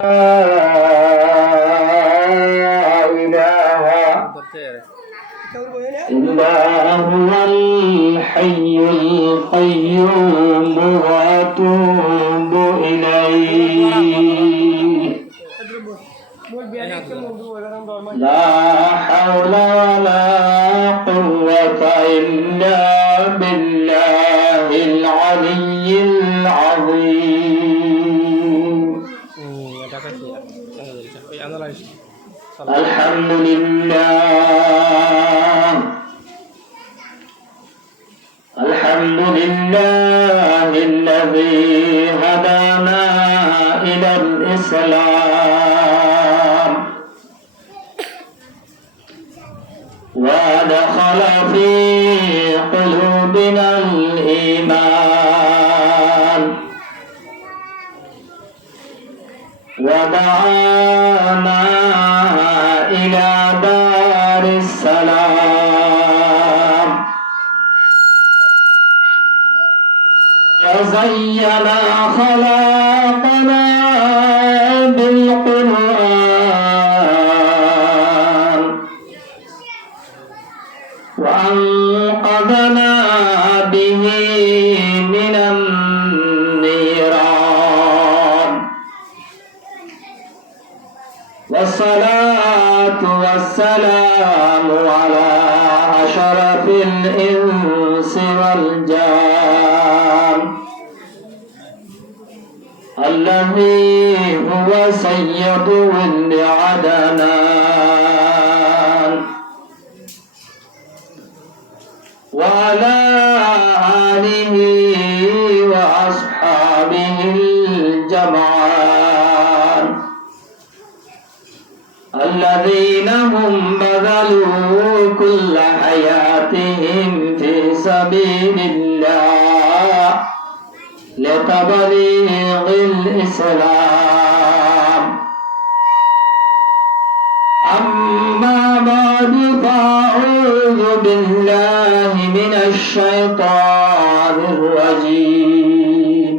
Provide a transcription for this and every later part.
إله إلا هو الحي القيوم وأتوب إليه لا حول ولا قوة إلا بالله العلي العظيم الحمد لله الذي هدانا إلى الإسلام ودخل في قلوبنا الإيمان ودعانا إلى دار السلام وزين خلاقنا بالقرآن وأنقذنا به من النيران والصلاة والسلام على أشرف الإنس والجان الذي هو سيد ولد عدنان وعلى آله وأصحابه الجمعان الذين هم بذلوا كل حياتهم في سبيل الله لتبليغ الإسلام أما بعد فأعوذ بالله من الشيطان الرجيم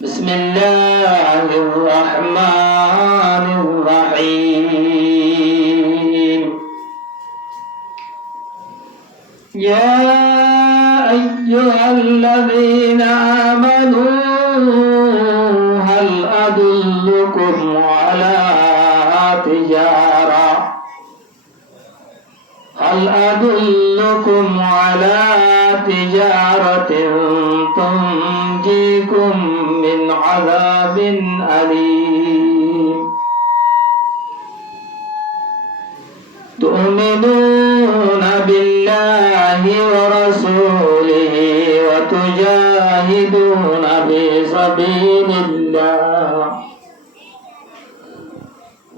بسم الله الرحمن الرحيم يا أيها الذين آمنوا هل أدلكم على تجارة تنجيكم من عذاب أليم تؤمنون بالله ورسوله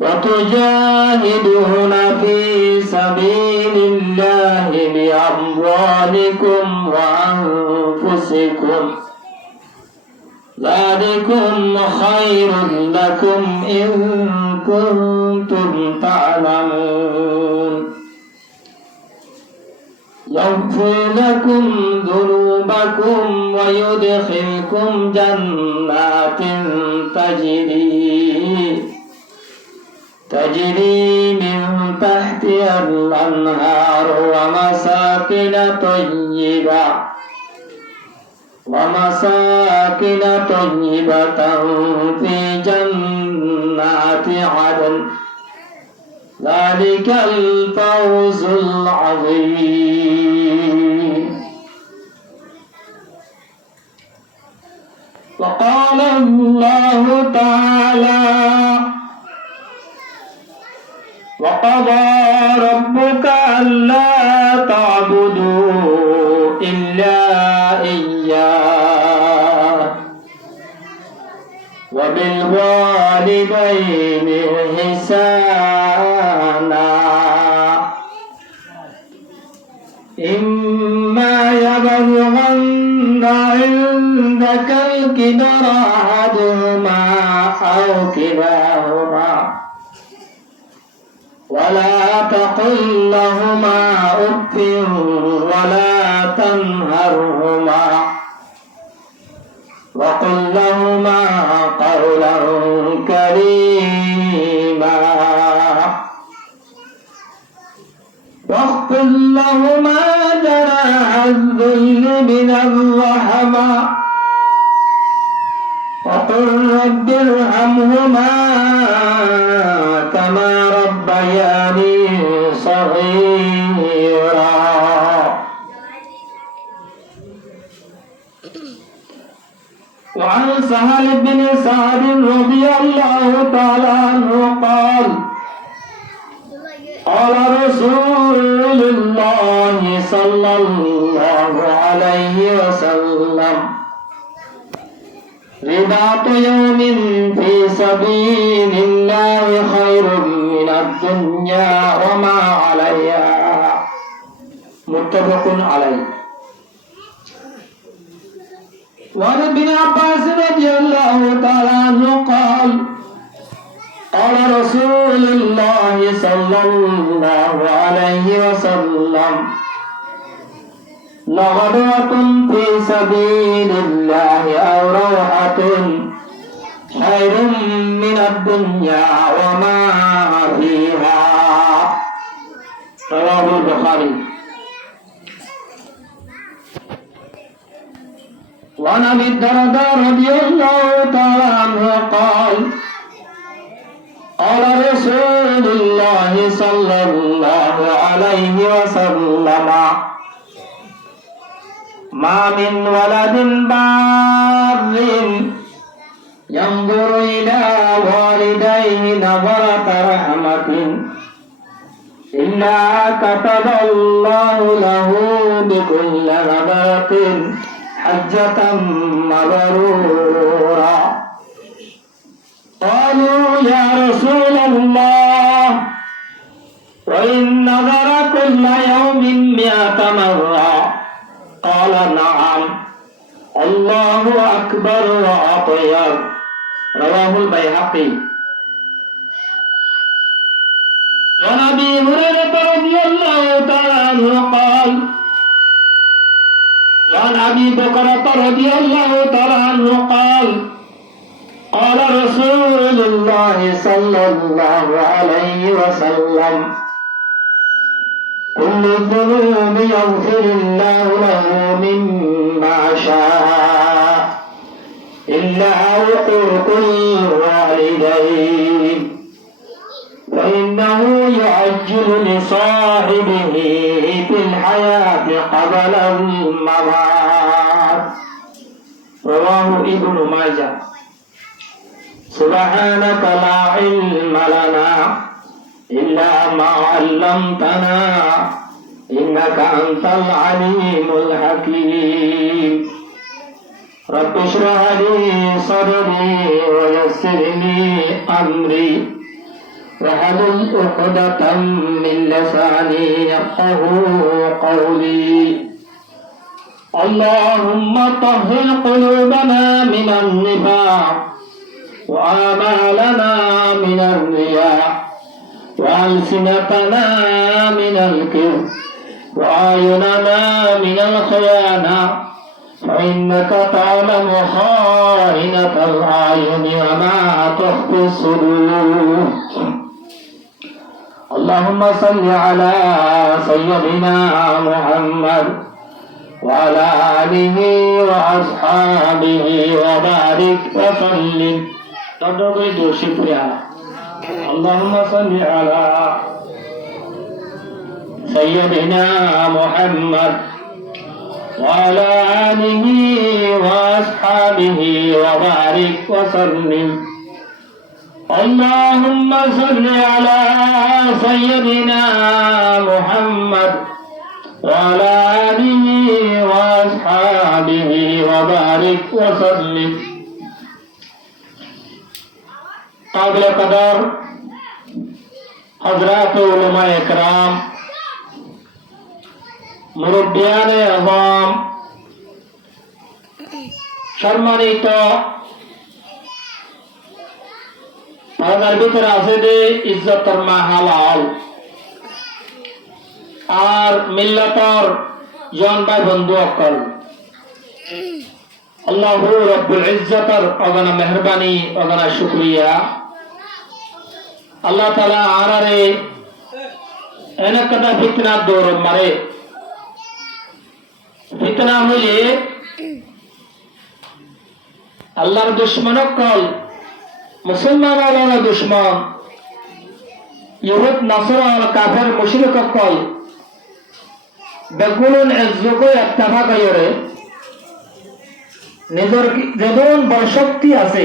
وتجاهدون في سبيل الله بأموالكم وأنفسكم ذلكم خير لكم إن كنتم تعلمون يغفر لكم ذنوبكم ويدخلكم جنات تجري من تحتها الأنهار ومساكن طيبة في جنات عدن ذلك الفوز العظيم وقال الله تعالى وقضى ربك ألا تعبدوا إلا إياه وبالوالدين إحسانا إما يبلغن عندك الكبر أحدهما أو كلاهما ولا تقل لهما أف ولا تنهرهما وقل لهما قولا رسولا كريما واخفض لهما جناح الذل من الرحمة وقل رب ارحمهما كما ربياني صغيرا. وعن سهل بن سعد رضي الله تعالى عنه قال قال رسول الله صلى الله عليه وسلم رباط يوم في سبيل الله خير من الدنيا وما عليها متفق عليه. وعن ابن عباس رضي الله تعالى عنه قال قال رسول الله صلى الله عليه وسلم لغدوة في سبيل الله أو روحة خير من الدنيا وما فيها. رواه البخاري. وعن أبي الدرداء رضي الله تعالى عنه قال قال رسول الله صلى الله عليه وسلم ما من ولد بار ينظر إلى والديه نظرة رحمة إلا كتب الله له بكل نظرة حجة مبرورا. قالوا يا رسول الله وإن نظر كل يوم 100 مرة قال نعم الله أكبر وأطيب. رواه البيهقي. وعن أبي هريرة رضي الله تعالى عنه قال وعن أبي بكرة رضي الله تعالى عنه قال قال رسول الله صلى الله عليه وسلم كل الذنوب يغفر الله له مما شاء إلا عقوق الوالدين فإنه يعجل لصاحبه في الحياة قبل الممات. رواه ابن ماجه. سبحانك لا علم لنا إلا ما علمتنا إنك أنت العليم الحكيم. رب اشرح لي صدري ويسر لي أمري واحلل عقدة من لساني يفقهوا قولي. اللهم طهر قلوبنا من النفاق وآمالنا من الرياء وألسنتنا من الكذب وأعيننا من الخيانة فإنك تعلم خائنة الأعين وما تخفي الصدور. اللهم صل على سيدنا محمد وعلى آله وأصحابه وبارك وسلم. اللهم صل على سيدنا محمد وعلى آله وأصحابه وبارك وسلم. اللهم صل على سيدنا محمد وعلى آله وأصحابه وبارك وسلم. قابل قدر حضرات علماء اکرام মুরব্বিয়ান আযম সম্মানিত তার ভিতরে আছে যে ইজ্জতের মাহালাল আর মিল্লাতর জন ভাই বন্ধু অকল আল্লাহু রাব্বুল ইজ্জাতের অগণা মেহেরবানি অগণা শুকরিয়া আল্লাহ তাআলা আরারে এনাকদা ফিতনা দৌর মারে ফিতনা হইলে আল্লাহর দুশমন কল মুসলমান আল্লাহর দুশমন ইহুদ নাসরা কাফের মুশরিক কল বেগুন এজুকো ইত্তেফাক করে নিজের যেমন বড় শক্তি আছে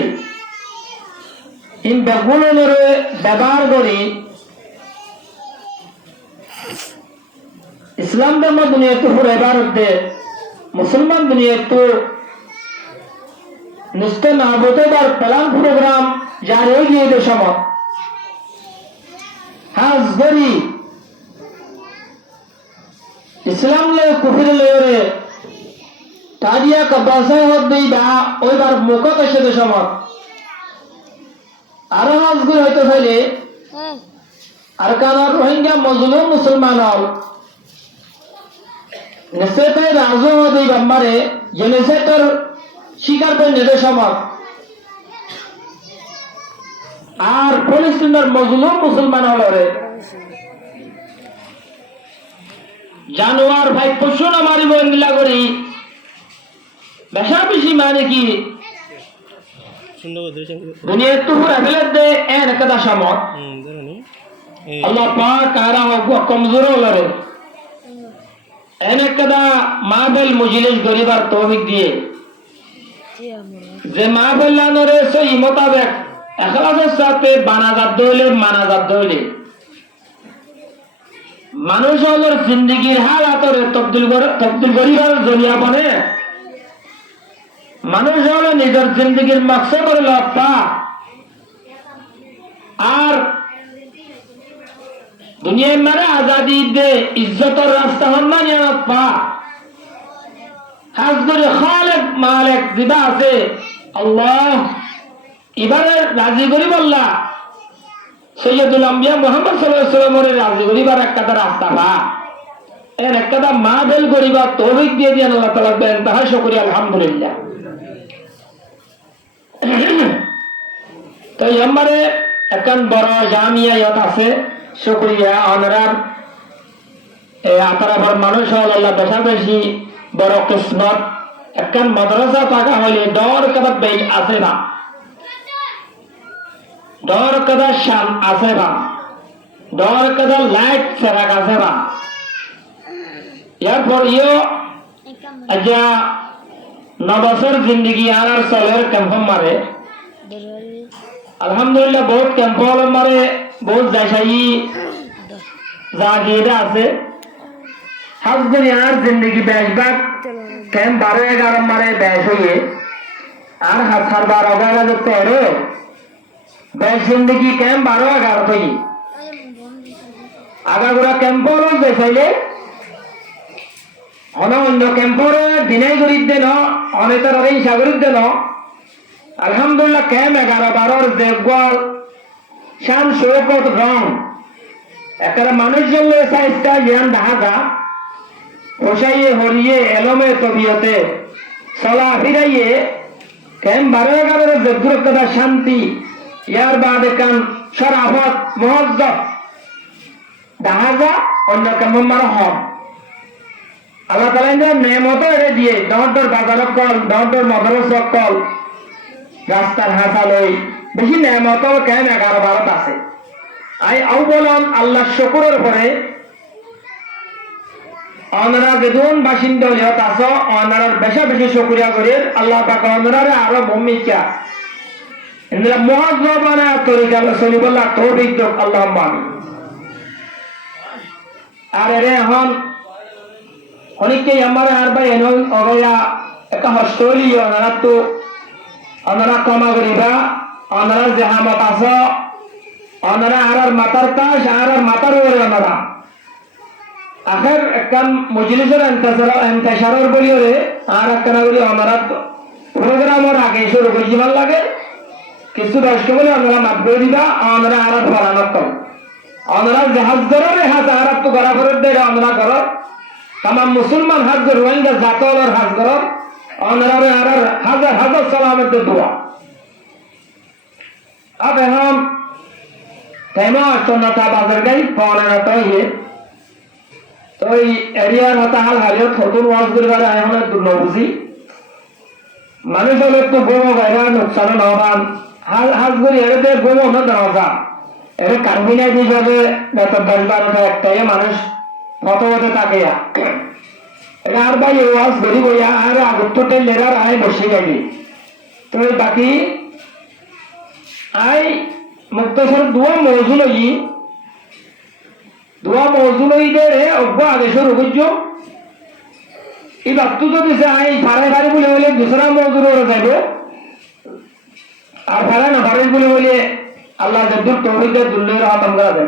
ইন বেগুনের ব্যবহার করি ইসলাম ধর্ম দুনিয়াতে পুরো এবারতে মুসলমান দুনিয়াতে নিশ্চয় না বোধবার প্ল্যান প্রোগ্রাম যার হয়ে গিয়ে সময় হাজ গরি ইসলাম লয় কুফির লয়রে তাজিয়া কবাসায় হত দেই বা ওইবার মুখত এসে দে সময় আরো হাজ গরি হয়তো ফেলে আর কানার রোহিঙ্গা মজলুম মুসলমান হল নিশ্চয় রাজু হতে বাম্মারে জেনেসেটার শিকার করে নেবে সময় আর ফিলিস্তিনের মজলুম মুসলমান হলরে জানোয়ার ভাই পশু না মারিব মিলা করি বেশা বেশি মানে কি দুনিয়া তো পুরা ফেলে দে এন একটা সময় আল্লাহ পাক আরা কমজোর হলরে এন একটা মাহফিল মজলিস গরিবার তৌফিক দিয়ে যে মাহফিল লানরে সেই মোতাবেক এখলাসের সাথে বানাজাত দইলে মানাজাত দইলে মানুষ হলোর জিন্দগির হাল আতরে তবদিল করিবার জরিয়া বনে মানুষ হলো নিজের জিন্দগির মকসদ করে লপ্পা আর দুনিয়ায় মারে আজাদি দে ইজ্জতের রাস্তা সম্মানী পা খাস করে খালেক মালেক জিবা আছে আল্লাহ এবারে রাজি করি বললা সৈয়দুল আম্বিয়া মুহাম্মদ সাল্লাল্লাহু আলাইহি ওয়াসাল্লামের রাজি করিবার একটা রাস্তা পা এর একটা মাহফিল করিবার তৌফিক দিয়ে দেন আল্লাহ তাআলা বেন তাহা শুকরিয়া আলহামদুলিল্লাহ তো আমারে এখন বড় জামিয়া ইয়াত আছে শুকরিয়া অনারার আতারাবার মানুষ হল আল্লাহ বেশা বেশি বড় কিসমত এখন মাদ্রাসা থাকা হলে ডর কদা বেল আছে না ডর কদা শান আছে না ডর কদা লাইট সেরাক আছে না এরপর ইও আজা 9 বছর জিন্দগি আর চলের ক্যাম্প মারে আলহামদুলিল্লাহ বহুত ক্যাম্প মারে বহুত জায়গায় জাগিরা আছে হাজ দুনিয়ার জিন্দগি বেশবাগ কেম 12-11 মারে বেশ হইয়ে আর হাজার 12 যুক্ত হলো বেশ জিন্দগি কেম 12-11 হই আগাগোড়া ক্যাম্পর দেখাইলে অন্য ক্যাম্পর দিনাই গরিব দেন অনেতার সাগরিক দেন আলহামদুলিল্লাহ কেম 11-12 দেখভাল শান শৌকত রং একটা মানুষজন সাইজটা জ্ঞান ঢাকা হোসাইয়ে হরিয়ে এলমে তবিয়তে চলা ফিরাইয়ে কেম 12-11 জগ্রতা শান্তি ইয়ার বাদ কান শরাফত মহজ্জত দাহাজা অন্য কেমন মার হক আল্লাহ তাআলা নেমত এড়ে দিয়ে দর বাজার কল দর মাদ্রাস কল রাস্তার হাসালই বেশি নেমত কেন 11-12 আছে আই আউ বললাম আল্লাহ শুকরের পরে অনারা যেদুন বাসিন্দা হইয়াত আস অনারার বেশা বেশি শুকরিয়া করে আল্লাহ পাক অনারারে আরো ভূমিকা ইন্দা মুআজ্জাবানা তরিকা রাসূলুল্লাহ তৌফিক দাও আল্লাহুম্মা আমিন আর রে হন অনেকে আমার আর ভাই এনো অগয়া একটা হস্টলি অনারা তো অনারা কমা করিবা অনারা জাহামত আস অনারা আর মাতার কাশ আর মাতার ওরে অনারা আখের একখান মজলিসের এন্তেশারের বলি ওরে আর একখান বলি অনারা প্রোগ্রামের আগে শুরু করি জীবন লাগে কিছু দর্শক বলে অনারা মাত করে দিবা অনারা আর ফলানত অনারা জাহাজ ধরে হাত আর তো গড়া করে দেয় অনারা ঘর তাম মুসলমান হাজ রোহিঙ্গা জাতলের হাজ ঘর অনারে আর হাজার হাজার সালামের দোয়া अब हम तेमा चन्नता बाजार गई पाने ना तो ये एरिया होता हाल हालियो थोड़ुन वास गुरुवार आए होने दुर्नौजी मानुष लोग तो गोमो गैरा नुकसान ना होन हाल गुरु ये तो गोमो ना दराजा ये कार्मिने भी जब न तो बंदार तो एक टाइम मानुष फोटो ताके या ये हर बार ये वास गुरु को या हर आगुत्तो टेल लेरा आए बशी गई तो ये बाकी आई मुक्तसर दुआ मौजूद दे रे अब्बा आदेशो रुगजो ई बात तो दिसे आई फारे फारे बोले बोले दूसरा मौजूद हो जाएगो और फारे ना फारे बोले बोले अल्लाह जद्दुर तौहीद दे दुल्ले रहा तम करा दे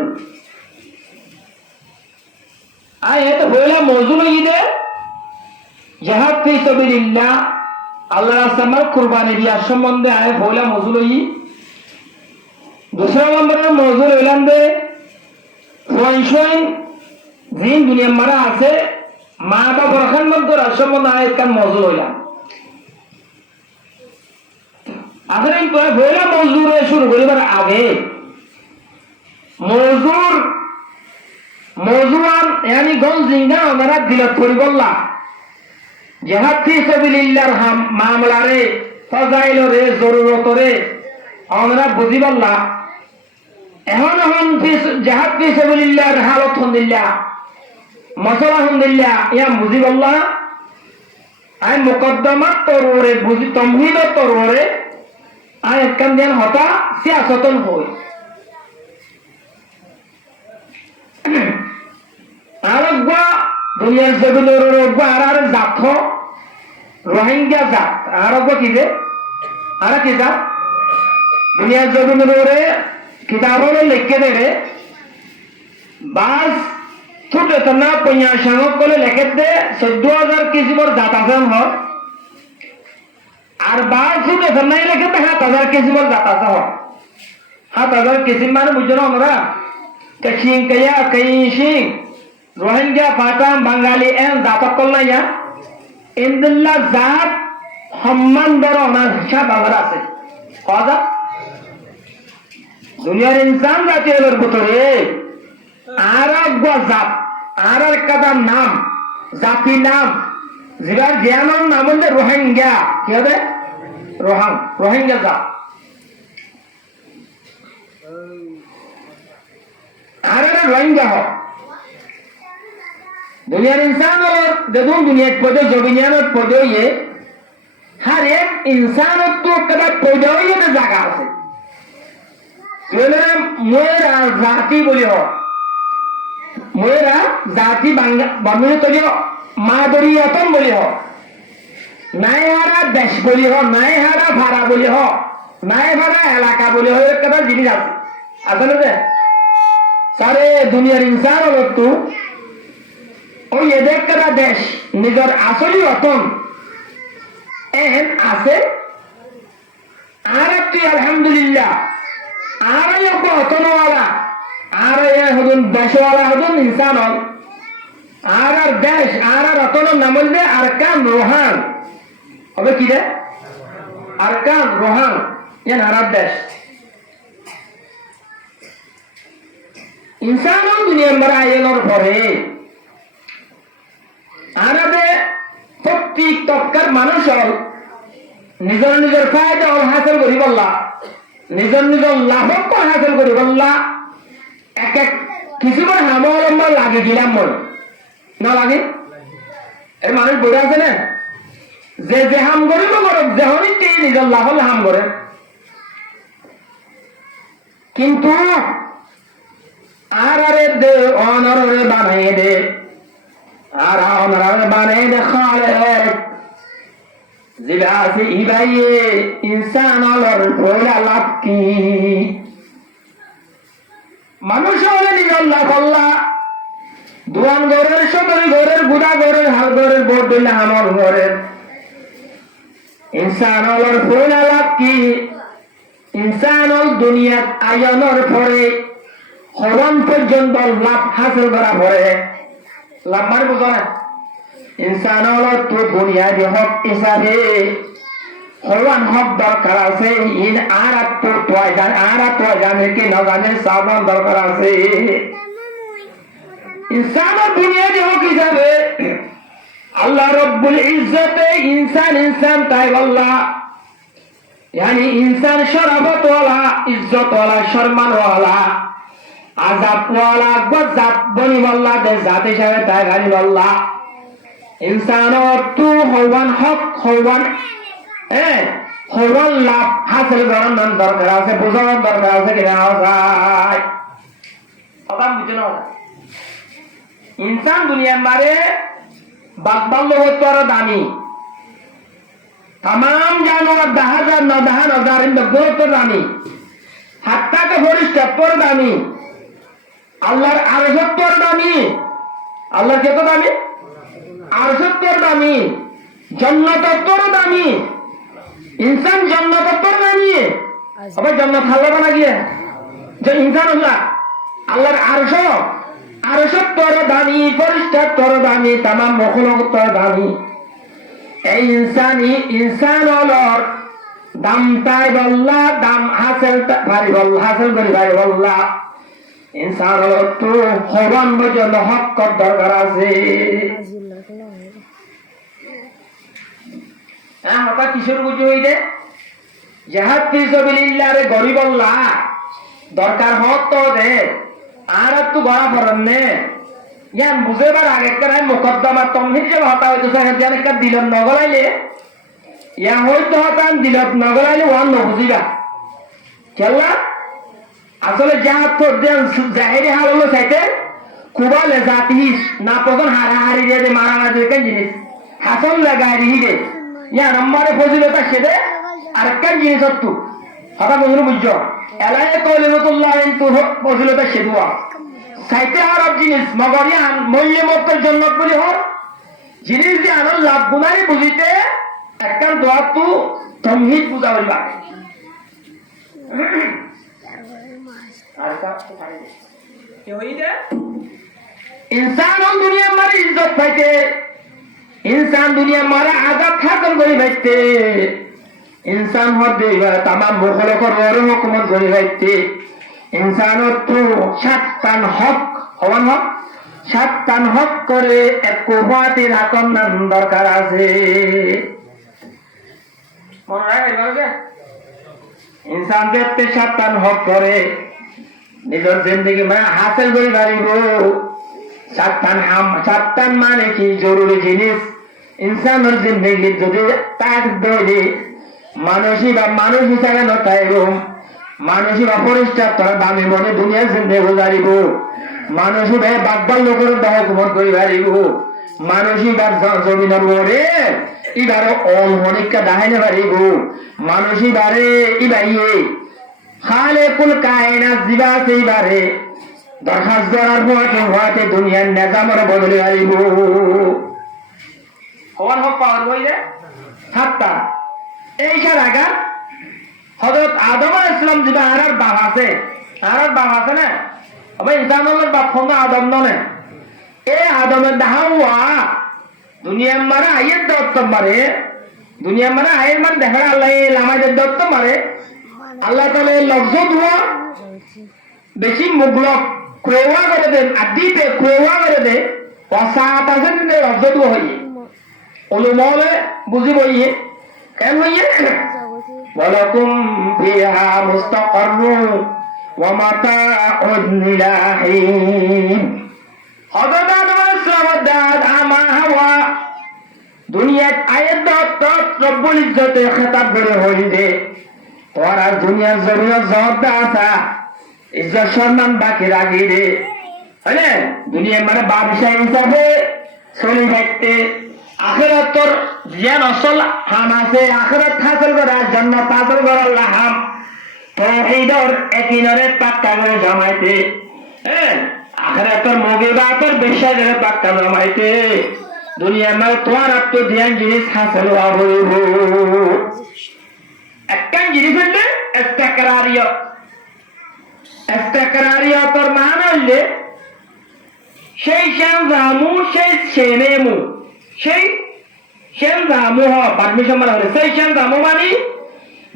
आई है तो बोला मौजूद दे जिहाद फी सबीलिल्लाह अल्लाह समर कुर्बानी दिया संबंधे आए बोला मौजूद दूसरा नंबर में मौजूद एलान दे स्वाइन जिन दुनिया मरा आसे माँ का बरखान मध्य राष्ट्रपति आयत का मौजूद एलान अगर इन पर बोला मौजूद है शुरू करी बार आगे मौजूदान यानी गौन जिंगा हमारा दिलत थोड़ी बोला जहाँ थी सबीलिल्लाह हम मामला रे फजाइल रे जरूरत रे हमारा बुद्धि बोला এখন এখন জাহাদ ফি সাবিলিল্লাহ হালত হন্দিল্লাহ মশলা হন্দিল্লাহ ইয়া বুঝি বললা আই মুকদ্দমাত তরুরে বুঝি তমহিদত তরুরে আই একখান দেন হতা সিয়াসতন হই আরেকবা দুনিয়ার জমিনের রোগবা আর জাত রোহিঙ্গা জাত আরেকবা কি যে আর কি জাত দুনিয়ার জমিনের किताबों में लिख के दे रहे बास छोटे तना पंयाशांगों को लेके दे 14,000 किसी पर जाता से हो और बास छोटे तना ही लेके दे 7,000 किसी पर जाता से हो 7,000 किसी माने मुझे ना हमारा कशिंग कया कहीं शिंग रोहिंग्या फाटा बंगाली एन जाता कोलना या इंदिल्ला जात हमन दरो ना शाह बाबरा से कौन दुनियार इंसान जाती है भीतरे আর একটা নাম জাতি নাম যার জ্ঞানের নাম হচ্ছে রোহিঙ্গা কি হবে রোহিঙ্গা জাত আর রোহিঙ্গা হ दुनियार इंसान और देखो दुनिया पदे जमीनियात पदे ये हर एक इंसान तो कदा पदे ये जगह আছে मोरा जाति बोली हो मोरा जाति बंगले तो माधुरी अतन बोली हो नाय हारा देश बोली हो नाय हारा भाड़ा बोली हो नाय भाड़ा इलाका बोली हो एक कदर जिनी जाती असल में सारे दुनियार इंसान हो तू ओ ये देख करा देश निजर असली अतन एन आसे आरब ती अल्हम्दुलिल्लाह আর ये को अतन वाला আর ये हदुन देश वाला हदुन इंसान हो আর देश আর अतन नाम दे अरकान रोहान अबे की दे अरकान रोहान ये नाराब देश इंसान दुनिया मरा ये लोग पड़े आरबे प्रत्येक तबकार মানুষ নিজের নিজের ফায়দা হাসিল করি বললা নিজের নিজের লাভক হাসিল করি বললা এক এক কিছু করে হামলম্বা লাগে দিলাম মনে না লাগে এই মানুষ বলে আছে না যে যে হাম করিব করব যে হরিতে নিজের লাভ হলে হাম করে কিন্তু আর আরে দে অনরে বানাই দে আর অনরে বানাই দে খালে জিবাসি ইবাইয়ে ইনসান আলার পয়লা লাভ কি মানুষ হলে নিজের লাভ আল্লাহ দুয়ান ঘরের সদরি ঘরের গুদা ঘরের হাল ঘরের বোর্ড দিলে আমার ঘরের ইনসান আলার পয়লা লাভ কি ইনসান আল দুনিয়াত আয়নের পরে হরণ পর্যন্ত লাভ হাসিল করা পরে লাভ মানে বুঝো না ইনসান হলো তো বুনিয়াদি হক হিসাবে হওয়ান হক দরকার আছে ইন আর তো জানে না জানে সাবধান দরকার আছে ইনসানের বুনিয়াদি হক হিসাবে আল্লাহ রব্বুল ইজ্জতে ইনসান তাই আল্লাহ यानी इंसान शराबत वाला इज्जत वाला शर्मान वाला आजाब वाला गजात बनी वाला दे जाते शायद ताई गाली वाला इंसान और तू हवन हक हवन हवन लाभ हासिल करन दरकार আছে বুঝানোর দরকার আছে কি না ভাই কথা বুঝনো इंसान दुनिया मारे बागबाल लोग तो दामी तमाम जानवर 10,000 9,000 इन गोत्र दामी हत्ता के फरिश्त पर दामी अल्लाहर अर्श पर दामी अल्लाह के तो दामी अर्श पर दामी जन्नत पर दामी इंसान जन्नत पर दामी अब जन्नत अल्लाह बना गया जो इंसान अल्लाह अल्लाहर अर्श पर दामी फरिश्त पर दामी तमाम मखलूक पर दामी এই ইনসান হলোর দাম তাই বললা দাম হাসিল করি ভাই বললা ইনসান হলো তো হবান পর্যন্ত হক কর দরকার আছে হ্যাঁ হঠাৎ কিশোর বুঝে হইলে জাহাদ ফি সাবিলিল্লাহ রে গরিব বললা দরকার হক তো দে আর একটু গড়া পড়নে ইয়ান বুঝেবার আগে একটা মোকদ্দমা তমহিদ যে হতা হইতো সাহেব একটা দিলত নগলাইলে ইয়া হইতো হতান দিলত নগলাইলে ওয়ান নবুঝিবা কেল্লা আসলে জাহাদ তো দেন জাহেরি হাল হলো চাইতে কুবালে জাতিস না পজন হারাহারি দে মারামারি কেন জিনিস হাসন লাগাই রে ইয়া নম্বরে ফজিলতা সেদে আর একটা জিনিস হতো হতা বন্ধু বুঝছো এলায়ে কলিমতুল্লাহ ইনতু ফজিলতা সেদুয়া সাইতে আর জিনিস মগরিয়ান মূল্য মতের জন্য বলি হর জিনিস যে আনন্দ লাভ গুনারি বুঝিতে একটা দোয়া তু তমহিদ বুঝা বলবা इंसान दुनिया मारे इज्जत पाइते इंसान दुनिया मारा आजाद हासिल करी पाइते इंसान हद तमाम मुखलकर और हुकूमत करी पाइते इंसानों तो सातटान हक हवन हक सातटान हक करे एक कुवाती रातन दरकार আছে মনে রাখবে इंसान দেখতে সাতটান হক করে নিজের জিন্দেগি মানে হাসিল করে পারিব সাতটান মানে কি জরুরি জিনিস ইনসানের জিন্দেগি যদি তাক দেয় মানুষ হিসাবে নতাইরম মানুষই বা পরিষ্কার তোরা দামি মনে দুনিয়ার জিন্দে গুজারিব মানুষই ভাই বাগবাল লোকের হুকুমত করি পারিব মানুষই বার জমিনের ওরে ইবার অনহনিকা দাহাইনে পারিব মানুষই বারে ইবাইয়ে খালে কুল কায়নাত জিবা সেইবারে দরখাস্ত করার হওয়াতে দুনিয়ার নিজামের বদলে পারিব হওয়ার হক পাওয়ার বইলে সাতটা এই সারা হযরত আদম আলাইহিস সালাম জিবা আরার বাপ আছে না আবার ইনসানের বাপ ফোনা আদম ননে এ আদমের দাহাওয়া দুনিয়া মারা আয়ের দত্ত মারে দুনিয়া মারা আয়ের মান দেখা আল্লাহ লামাদের দত্ত মারে আল্লাহ তাআলা লফজ হওয়া বেশি মুগলক ক্রোয়া করে দেন আদিতে ক্রোয়া করে দে ওয়াসাত আছে নে লফজ হইয়ে অনুমলে বুঝি বইয়ে কেন হইয়ে ولكم فيها مستقر ومتاع إلى حين حضرت آدم আলাইহিস সালামের দাদ আমা হাওয়া দুনিয়াত আয়াত দত্ত রব্বুল ইজ্জতে খেতাব করে হইলে তোরা দুনিয়ার জরুরত জবাব আছে ইজ্জত সম্মান বাকি রাখি রে মানে দুনিয়া মানে বাদশাহ হিসাবে চলে যাইতে আখিরাতর জ্ঞান আসল হাম আছে আখিরাত হাসিল করা জান্নাত হাসিল করা লাহাম তাওহীদর ইয়াকিনের পাক্কা করে জমাইতে আখিরাতর মুগিবাতর বিশ্বাসের পাক্কা জমাইতে দুনিয়া মানে তোমার আত্ম ধ্যান জিনিস হাসিল হইব একটা জিনিস হইলে ইস্তেকরারিয়তর মানে হইলে সেই শান জামু সেই সেনেমু সেই সেন জামু পারমিশন মানে হলে সেই সেন জামু মানে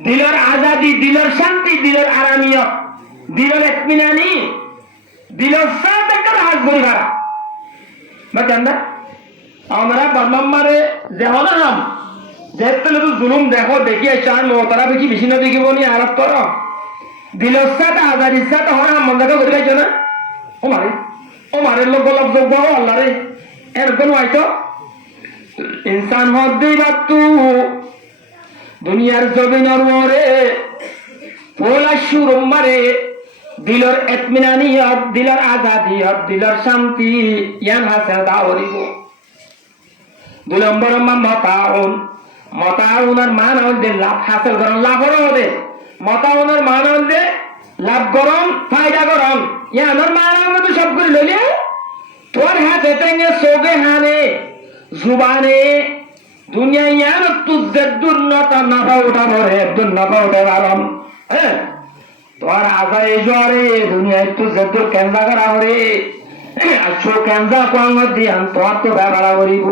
দিলর আজাদি, দিলর শান্তি, দিলর আরামিয়ত, দিলর ইতমিনানি, দিলর সাথ একটা রাজ করি ভাড়া বুঝছেন না? আমরা বার্মাম্মারে দেহ না হাম যেহেতু জুলুম দেখো দেখি চান তারা বেশি বেশি না দেখিব নি আরব করো দিলর সাথে আজাদির সাথে হয় হাম মন্দাকে করি পাইছো না ও মারে লোক লোক যোগ্য আল্লাহ রে এরকম হয়তো ইনসান হদ্দেই বাত্তু দুনিয়ার জমিনের মরে পোলা সুরম মারে দিলর ইতমিনানিয়ত, দিলর আজাদিয়ত, দিলর শান্তি ইয়ান হাসে দাওরিব। 2 নম্বর মতাউনের মান হচ্ছে লাভ হাসিল করন, লাভর হবে মতাউনের মান হচ্ছে লাভ করন, ফায়দা করন। ইয়ানোর মান তো সব করে লইলে তোর হাতে টেঙ্গে সোগে হানে জুবানে দুনিয়া ইয়ান তুজের দুর্নতা নাফা উঠাবো রে, দুর্নফা উঠে পারম। হ্যাঁ তোর আশায় জ্বরে দুনিয়ায় তুজের দুর কেন্দ্রা করা রে, আছো কেন্দ্রা কোয়াঙ্গ দিয়ান তোর তো ব্যবহার করিব।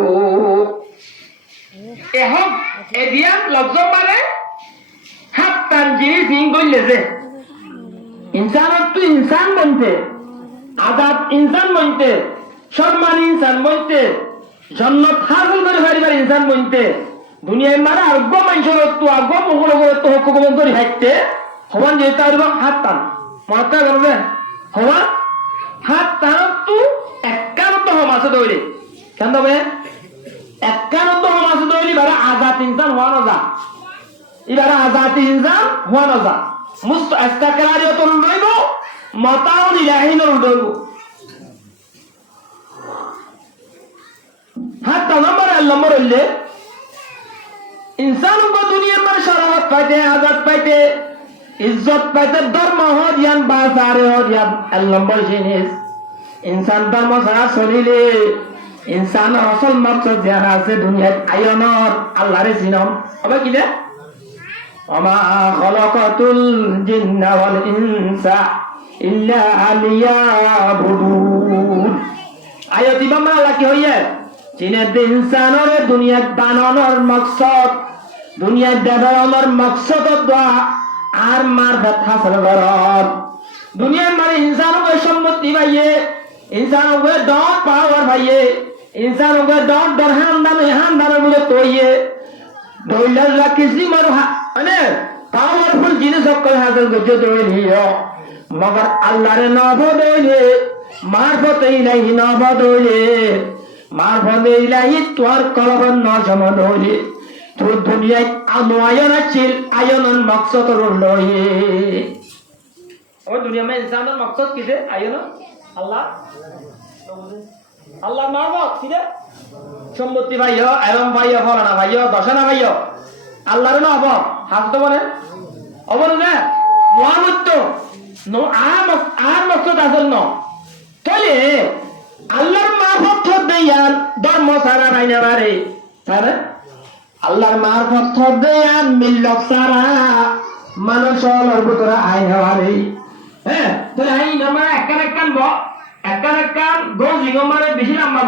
এখন এদিয়ান লব্জ মানে হাত টান জিনিস হিং বললে যে ইনসানত তো ইনসান বনতে, আজাদ ইনসান বনতে, সম্মান ইনসান বনতে, জন্নত হাসিল করে পারিবার ইনসান বনতে, দুনিয়ায় মানে আগ্য মানুষের তো আগ্য মহল তো হুকুম করে হাঁটতে হবান যেতে পারব হাত টান মহাত্মা করবে হবা হাত টান তো একান্ত হম আছে দৌড়ে কেন তবে একান্ত হম আছে দৌড়ি বারে আজাদ ইনসান হওয়া নজা এবারে আজাদ ইনসান হওয়া নজা মুস্ত ইস্তাকরারিয়ত রইব মতাউন ইলাহিন রইব। হাত নম্বর নম্বর হইলে ইনসান দুনিয়ার মানে শরাফত পাইতে, আজাদ পাইতে, ইজ্জত পাইতে, ধর্ম হদিয়ান বাজারে হদিয়ান 1 নম্বর জিনিস ইনসান ধর্ম ছাড়া চলিলে ইনসানের আসল মকসদ ধ্যান আছে দুনিয়াত আয়নর আল্লাহরে চিনম হবে কি রে ওমা খলাকাতুল জিন্না ওয়াল ইনসা ইল্লা লিয়াবুদুন। আয়াতি বামরা আল্লাহ কি হইয়ে চিনে ইনসানের দুনিয়াত বানানোর মকসদ, দুনিয়াত দেবানোর মকসদ দোয়া আর মারফত হাসিল করত। দুনিয়ার মানে ইনসানকে সম্মতি ভাইয়ে, ইনসানকে ডট পাওয়ার ভাইয়ে, ইনসানকে ডট দরহাম দামে হাম দামের মধ্যে তৈয়ে দৌড়লা কিসি মারো মানে পাওয়ারফুল জিনিস সকল হাসিল করছে দৌড়িও মগর আল্লাহরে নভ দৌড়ে মারফতে ইলাহি নভ দৌড়ে মারফতে ইলাহি তোর কলবন নজম দৌড়ে তোর দুনিয়ায় আনোয়ায়ন আছিল আয়নন মকসদ রইয়ে। और दुनिया में इंसान का मकसद किसे आयो ना अल्लाह अल्लाह मारबत किसे সম্পত্তি ভাইও এরম ভাইও ফলানা ভাইও দশনা ভাইও আল্লাহর না হব হাত তো বলে অবর না মহামত্য নো আর মকসদ আসল ন তাহলে আল্লাহর মারফত দেয়ান ধর্ম সারা রাইনা বারে তাহলে আল্লাহর মারফত দেয়ান মিল্লত সারা মানুষের ভিতরে আইনা বারে। হ্যাঁ তাহলে এই নাম্বার একখান দশ লিঙ্গ মানে বেশি নাম্বার